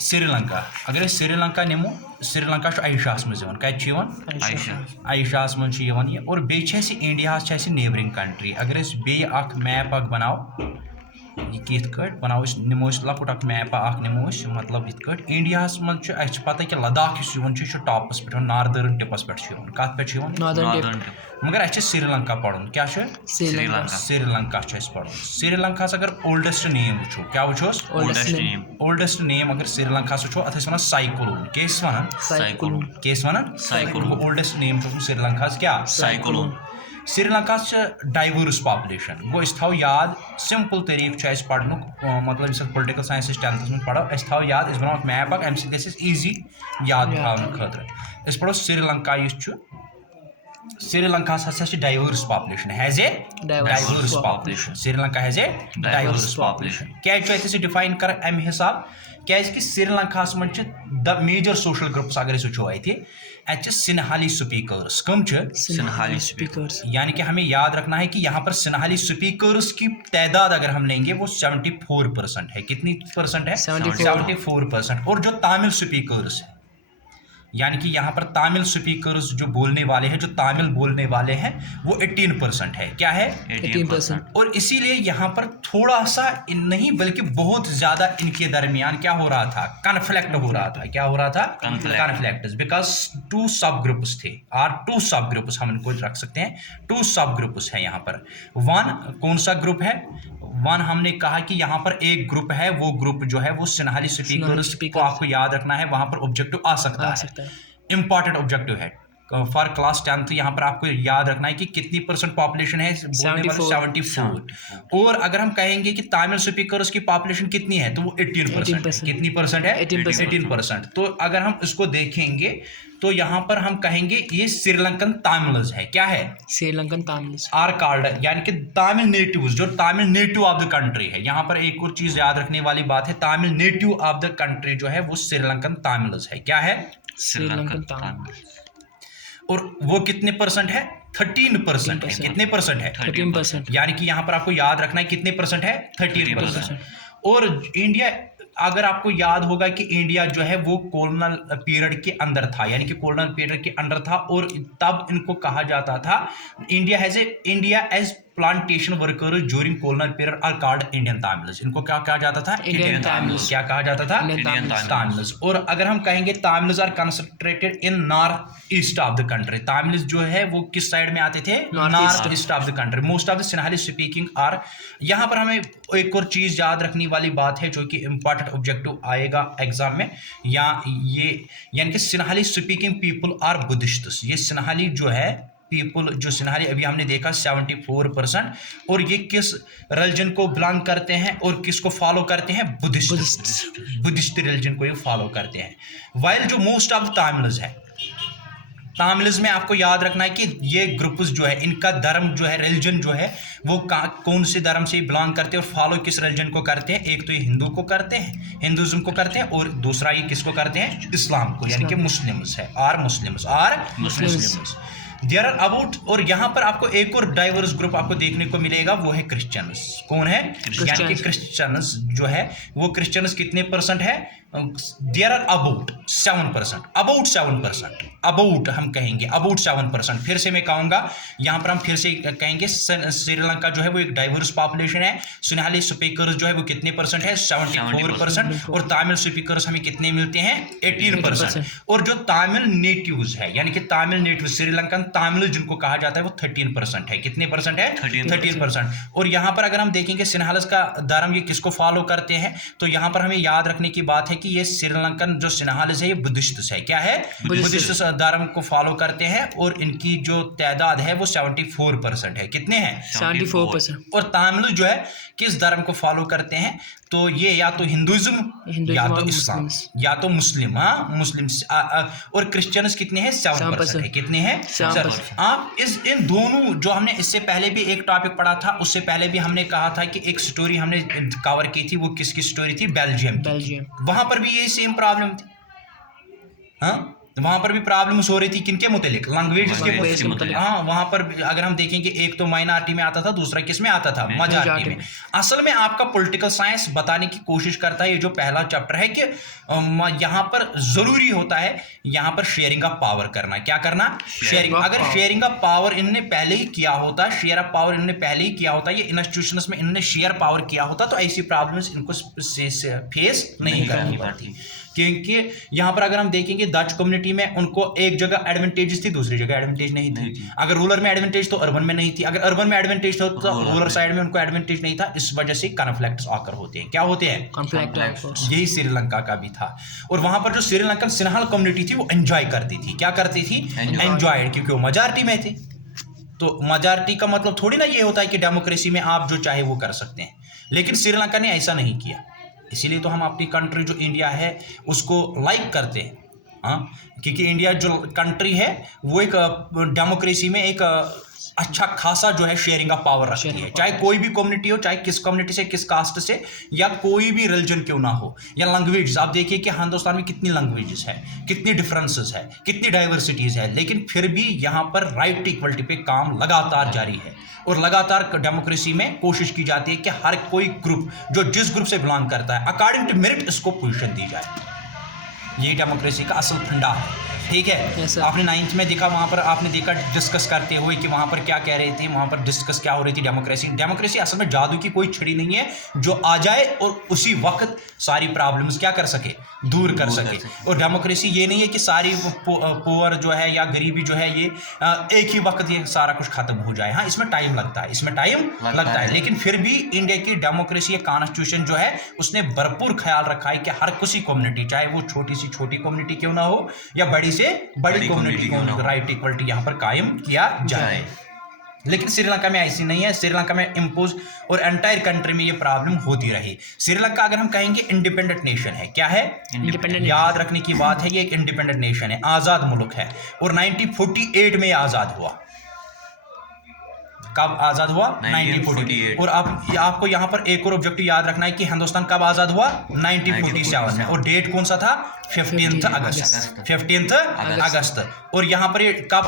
श्रीलंका अगर श्रीलंका निमो श्रीलंका आयशास मज आयशास मज और बेस इंडिया नेबरिंग कंट्री अगर बे मैप बनाओ यह बनाओ नमो लकुट मैप नमो मतलब इत इंडिया मज पता कि लद्दाख टॉपस पे नार्दर्न टिपस पे कत पे मगर श्रीलंका पढ़न क्या श्रीलंका पढ़न श्रीलंका अगर ओल्डेस्ट नेम वो क्या वो ओल्डेस्ट नेम अगर श्रीलंका वो अत one cyclone case one oldest name Sri Lanka क्या साइक्लोन श्रीलंका डाइवर्स पॉपुलेशन गो थो याद सिंपल तरीक़ पढ़न मतलब पोलिटिकल साइंस 10th में पढ़ो थो याद बनाओ मैप अम ईजी याद थोन खतर पढ़ो Sri Lanka Sri Lanka diverse population has a diverse population Sri Lanka has a diverse population क्या डिफाइन कर अम हिसाब क्या श्रीलंका मज द मेजर सोशल ग्रुप्स अगर वो अत सिन्हाली स्पीकर्स कम सिन्हाली स्पीकर्स यानी कि हमें याद रखना है कि यहाँ पर सिन्हाली स्पीकर्स की तादाद अगर हम लेंगे वो 74% है। कितनी परसेंट है? 74%। और जो तमिल स्पीकर्स है यानी कि यहाँ पर तमिल स्पीकर्स जो बोलने वाले हैं, जो तमिल बोलने वाले हैं वो 18% है। क्या है? 18%। और इसीलिए यहाँ पर थोड़ा सा नहीं बल्कि बहुत ज़्यादा इनके दरमियान क्या हो रहा था? कन्फ्लिक्ट हो रहा था। क्या हो रहा था? कन्फ्लिक्ट। बिकॉज 2 सब ग्रुप्स थे और 2 सब ग्रुप्स हम इनको रख सकते हैं। 2 सब ग्रुप्स है यहाँ पर। 1 कौन सा ग्रुप है? 1 हमने कहा कि यहाँ पर एक ग्रुप है, वो ग्रुप जो है वो सिन्हाली स्पीकर्स को आपको याद रखना है। वहाँ पर ऑब्जेक्टिव आ सकता है, इंपॉर्टेंट ऑब्जेक्टिव है फॉर क्लास 10th। यहाँ पर आपको याद रखना है कि कितनी परसेंट पॉपुलेशन है बोलने वाले 74। और अगर हम कहेंगे कि तमिल स्पीकर्स की पॉपुलेशन कितनी है तो वो 18%। कितनी परसेंट है? 18%। तो अगर हम इसको देखेंगे तो यहाँ पर हम कहेंगे ये श्रीलंकन तमिल्स है। क्या है? श्रीलंकन तमिल्स आर कॉल्ड, यानी कि तमिल नेटिव्स, जो Tamil native of the country है। यहाँ पर एक और चीज याद रखने वाली बात है, Tamil native of the country जो है वो श्रीलंकन तमिल्स है। क्या है? श्रीलंकन तमिल्स। और वो कितने परसेंट है? 13% है। कितने परसेंट है? 13%। यानी कि यहाँ पर आपको याद रखना है कितने परसेंट है? 13%। और इंडिया, अगर आपको याद होगा कि इंडिया जो है वो कॉलोनल पीरियड के अंदर था, यानी कि कॉलोनल पीरियड के अंदर था, और तब इनको कहा जाता था India as plantation workers during colonial period are called Indian Tamils. इनको क्या कहा जाता था? इंडियन तमिल्स। क्या कहा जाता था? इंडियन तमिल्स। और अगर हम कहेंगे Tamils are concentrated in north east of the country. Tamils जो है वो किस साइड में आते थे? North east of the country. Most of the Sinhala speaking are. यहाँ पर हमें एक और चीज याद रखने वाली बात है जो कि इंपॉर्टेंट ऑब्जेक्टिव आएगा एग्जाम में, यानी कि सिन्हाली स्पीकिंग पीपल आर बुद्धिस्ट्स। ये सिन्हाली जो है पीपल, जो सिन्हाली अभी हमने देखा 74%, और ये किस रिलीजन को बिलोंग करते हैं और किसको फॉलो करते हैं? बुद्धिस्ट रिलीजन को ये फॉलो करते हैं। वाइल जो मोस्ट ऑफ तमिल्स है, तमिल्स में आपको याद रखना है कि ये ग्रुप्स जो है इनका धर्म जो है, रिलीजन जो है वो कौन से धर्म से बिलोंग करते हैं और फॉलो किस रिलीजन को करते हैं? एक तो ये हिंदू को करते हैं, हिंदुज्म को करते हैं, और दूसरा ये किसको करते हैं? इस्लाम को, यानी कि मुस्लिम्स है। Muslims there are about. और यहाँ पर आपको एक और डाइवर्स ग्रुप आपको देखने को मिलेगा, वो है क्रिश्चियंस। कौन है? यानी कि क्रिश्चियंस जो है वो क्रिश्चियंस कितने परसेंट है? There are about 7%। अबाउट हम कहेंगे अबाउट 7%। फिर से मैं कहूँगा, यहाँ पर हम फिर से कहेंगे श्रीलंका जो है वो एक डाइवर्स पॉपुलेशन है। सिन्हाली स्पीकर्स जो है वो कितने परसेंट है? 74%। और तमिल स्पीकर्स हमें कितने मिलते हैं? 18%। और जो तमिल नेटिव्स है, यानी कि तमिल नेटिव श्रीलंकन तमिल जिनको कहा जाता है वो 13% है। कितने परसेंट है? 13%। और यहाँ पर अगर हम देखेंगे सिन्हालस का धर्म ये किसको फॉलो करते हैं, तो यहाँ पर हमें याद रखने की बात है कि ये श्रीलंकन जो सिन्हालस है ये बुद्धिस्ट है। क्या है? बुद्धिस्ट धर्म को फॉलो करते हैं, और इनकी जो तादाद है वो 74% है। कितने हैं? 74%। और तमिल जो है किस धर्म को फॉलो करते हैं? तो ये या तो हिंदुइज्म या तो इस्लाम या तो मुस्लिम। मुस्लिम। और क्रिश्चियंस कितने हैं? 7% है। कितने हैं? 7%। आप इन दोनों, जो हमने इससे पहले भी एक टॉपिक पढ़ा था, उससे पहले भी हमने कहा था कि एक स्टोरी हमने कवर की थी, वो किसकी स्टोरी थी? बेल्जियम। वहां पर भी यही सेम प्रॉब्लम थी। वहां पर भी प्रॉब्लम्स हो रही थी किनके मुतालिक, लैंग्वेजेस के Language के मुतालिक। मुतालिक। हाँ, वहां पर अगर हम देखेंगे एक तो माइनॉरिटी में आता था, दूसरा किस में आता था, मेजॉरिटी में। असल में आपका पॉलिटिकल साइंस बताने की कोशिश करता है, ये जो पहला चैप्टर है कि यहाँ पर जरूरी होता है यहाँ पर शेयरिंग ऑफ पावर करना। क्या करना, शेयरिंग। अगर शेयरिंग ऑफ पावर इनने पहले ही किया होता, शेयर ऑफ पावर इनने पहले ही किया होता, ये इंस्टीट्यूशंस में इनने शेयर पावर किया होता, तो ऐसी प्रॉब्लम्स इनको फेस नहीं करनी पड़ती। क्योंकि यहाँ पर अगर हम देखेंगे डच कम्युनिटी में उनको एक जगह एडवांटेजेस थी, दूसरी जगह एडवांटेज नहीं थी। अगर रूरल में एडवांटेज तो अर्बन में नहीं थी, अगर अर्बन में एडवांटेज तो रूरल साइड में उनको एडवांटेज नहीं था। इस वजह से कॉन्फ्लिक्ट्स आकर होते हैं। क्या होते हैं, कॉन्फ्लिक्ट। यही श्रीलंका का भी था। और वहां पर जो श्रीलंकन सिन्हाल कम्युनिटी थी वो एंजॉय करती थी। क्या करती थी, एंजॉय, क्योंकि वो मेजॉरिटी में थे। तो मेजॉरिटी का मतलब थोड़ी ना ये होता है कि डेमोक्रेसी में आप जो चाहे वो कर सकते हैं, लेकिन श्रीलंका ने ऐसा नहीं किया। इसीलिए तो हम अपनी कंट्री जो इंडिया है उसको लाइक करते हैं। हाँ, क्योंकि इंडिया जो कंट्री है वो एक डेमोक्रेसी में एक अच्छा खासा जो है शेयरिंग ऑफ पावर रखती है। चाहे कोई भी कम्युनिटी हो, चाहे किस कम्युनिटी से, किस कास्ट से, या कोई भी रिलीजन क्यों ना हो, या लैंग्वेज। आप देखिए कि हिंदुस्तान में कितनी लैंग्वेजेस है, कितनी डिफरेंसेस है, कितनी डाइवर्सिटीज है, लेकिन फिर भी यहाँ पर राइट टू इक्वलिटी पे काम लगातार जारी है। और लगातार डेमोक्रेसी में कोशिश की जाती है कि हर कोई ग्रुप जो जिस ग्रुप से बिलोंग करता है अकॉर्डिंग टू मेरिट इसको पोजीशन दी जाए। यही डेमोक्रेसी का असल फंडा है। ठीक है, आपने 9th में देखा, वहाँ पर आपने देखा डिस्कस करते हुए कि वहाँ पर क्या कह रहे थे, वहाँ पर डिस्कस क्या हो रही थी, डेमोक्रेसी असल में जादू की कोई छड़ी नहीं है जो आ जाए और उसी वक्त सारी प्रॉब्लम्स क्या कर सके, दूर कर सके। और डेमोक्रेसी ये नहीं है कि सारी पुअर जो है या गरीबी जो है ये एक ही वक्त ये सारा कुछ खत्म हो जाए। हाँ, इसमें टाइम लगता है, इसमें टाइम लगता है, लेकिन फिर भी इंडिया की डेमोक्रेसी कॉन्स्टिट्यूशन जो है उसने भरपूर ख्याल रखा है कि हर किसी कम्युनिटी, चाहे वो छोटी सी छोटी कम्युनिटी क्यों ना हो या बड़ी से बड़ी कम्युनिटी को राइट इक्वलिटी यहाँ पर कायम किया जाए। लेकिन श्रीलंका में ऐसी नहीं है। श्रीलंका में इम्पोज और एंटायर कंट्री में ये प्रॉब्लम होती रही। श्रीलंका अगर हम कहेंगे इंडिपेंडेंट नेशन है, क्या है, इंडिपेंडेंट, याद रखने की बात है, ये एक इंडिपेंडेंट नेशन है, आज़ाद मुल्क है। और 1948 में आज़ाद हुआ। कब आज़ाद हुआ, 1948। और आपको यहाँ पर एक और ऑब्जेक्टिव याद रखना है कि हिंदुस्तान कब आज़ाद हुआ, 1947 में। और डेट कौन सा था, 15 अगस्त। और यहाँ पर ये कब